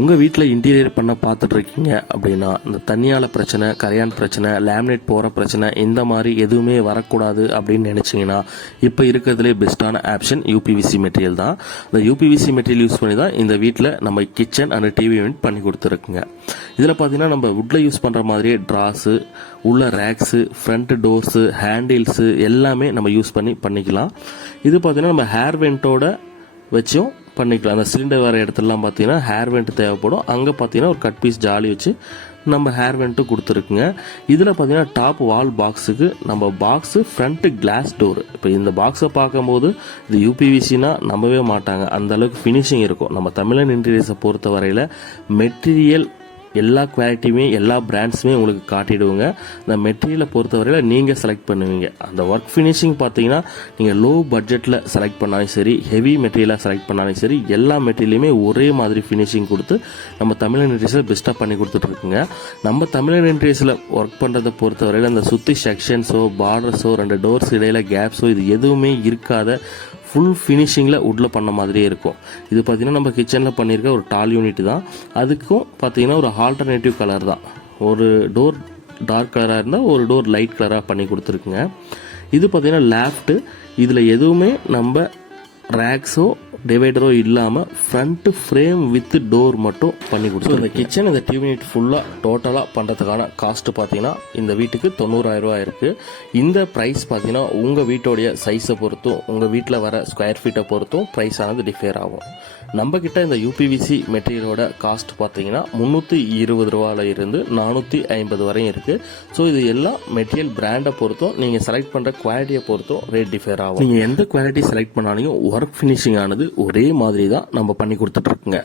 உங்கள் வீட்டில் இன்டீரியர் பண்ண பார்த்துட்டு இருக்கீங்க அப்படின்னா இந்த தண்ணியால் பிரச்சனை, கரையான் பிரச்சனை, லேமினேட் போகிற பிரச்சனை இந்த மாதிரி எதுவுமே வரக்கூடாது அப்படின்னு நினச்சிங்கன்னா இப்போ இருக்கிறதுலே பெஸ்ட்டான ஆப்ஷன் யூபிவிசி மெட்டீரியல் தான். இந்த யூபிவிசி மெட்டீரியல் யூஸ் பண்ணி தான் இந்த வீட்டில் நம்ம கிச்சன் அண்ட் டிவி யூனிட் பண்ணி கொடுத்துருக்குங்க. இதில் பார்த்தீங்கன்னா நம்ம வுட்டில் யூஸ் பண்ணுற மாதிரியே ட்ராஸு, உள்ள ரேக்ஸு, ஃப்ரண்ட் டோர்ஸு, ஹேண்டில்ஸு எல்லாமே நம்ம யூஸ் பண்ணிக்கலாம். இது பார்த்தீங்கன்னா நம்ம ஹேர் வெண்ட்டோட வச்சும் பண்ணிக்கலாம். அந்த சிலிண்டர் வர இடத்துலலாம் பார்த்தீங்கன்னா ஹேர் வெண்ட் தேவைப்படும். அங்கே பார்த்தீங்கன்னா ஒரு கட் பீஸ் ஜாலி வச்சு நம்ம ஹேர் வெண்ட்டும் கொடுத்துருக்குங்க. இதில் பார்த்தீங்கன்னா டாப் வால் பாக்ஸுக்கு நம்ம பாக்ஸு ஃப்ரண்ட்டு கிளாஸ் டோரு. இப்போ இந்த பாக்ஸை பார்க்கும்போது இது யூபிவிசினா நம்பவே மாட்டாங்க, அந்தளவுக்கு ஃபினிஷிங் இருக்கும். நம்ம தமிழன் இன்டீரியர்ஸை பொறுத்த வரையில் மெட்டீரியல் எல்லா குவாலிட்டியுமே எல்லா பிராண்ட்ஸுமே உங்களுக்கு காட்டிடுவோங்க. இந்த மெட்டீரியலை பொறுத்தவரையில் நீங்கள் செலக்ட் பண்ணுவீங்க. அந்த ஒர்க் ஃபினிஷிங் பார்த்தீங்கன்னா நீங்கள் லோ பட்ஜெட்டில் செலக்ட் பண்ணாலும் சரி, ஹெவி மெட்டீரியலாக செலக்ட் பண்ணாலும் சரி, எல்லா மெட்டீரியலுமே ஒரே மாதிரி ஃபினிஷிங் கொடுத்து நம்ம தமிழன் இன்டீரியர்ஸில் பெஸ்ட்டாக பண்ணி கொடுத்துட்ருக்குங்க. நம்ம தமிழன் இன்டீரியர்ஸில் ஒர்க் பண்ணுறதை பொறுத்தவரையில் அந்த சுற்றி செக்ஷன்ஸோ, பார்டர்ஸோ, 2 டோர்ஸ் இடையில கேப்ஸோ இது எதுவுமே இருக்காத ஃபுல் ஃபினிஷிங்கில் உட்ல பண்ண மாதிரியே இருக்கும். இது பார்த்தீங்கன்னா நம்ம கிச்சனில் பண்ணியிருக்க ஒரு டால் யூனிட் தான். அதுக்கும் பார்த்தீங்கன்னா ஒரு ஆல்டர்னேட்டிவ் கலர் தான். ஒரு டோர் டார்க் கலராக இருந்தால் ஒரு டோர் லைட் கலராக பண்ணி கொடுத்துருக்குங்க. இது பார்த்தீங்கன்னா லேஃப்ட்டு. இதில் எதுவுமே நம்ம ரேக்ஸோ டிவைடரோ இல்லாமல் ஃப்ரண்ட் ஃப்ரேம் வித் டோர் மட்டும் பண்ணி கொடுத்துருவோம். இந்த கிச்சன் இந்த டிவி யூனிட் ஃபுல்லாக டோட்டலாக பண்ணுறதுக்கான காஸ்ட்டு பார்த்தீங்கன்னா இந்த வீட்டுக்கு 90,000 ரூபா இருக்குது. இந்த ப்ரைஸ் பார்த்தீங்கன்னா உங்கள் வீட்டோடைய சைஸை பொறுத்தும் உங்கள் வீட்டில் வர ஸ்கொயர் ஃபீட்டை பொறுத்தும் ப்ரைஸ் ஆனது டிஃபேர் ஆகும். நம்மக்கிட்ட இந்த யூபிவிசி மெட்டீரியலோட காஸ்ட் பார்த்தீங்கன்னா 320 ரூபாயில் இருந்து 450 வரையும் இருக்குது. ஸோ இது எல்லாம் மெட்டீரியல் பிராண்டை பொறுத்தும் நீங்கள் செலக்ட் பண்ணுற குவாலிட்டியை பொறுத்தும் ரேட் டிஃபேர் ஆகும். நீங்கள் எந்த குவாலிட்டி செலக்ட் பண்ணாலையும் ஒர்க் ஃபினிஷிங் ஆனது ஒரே மாதிரி தான் நம்ம பண்ணி கொடுத்துட்ருக்குங்க.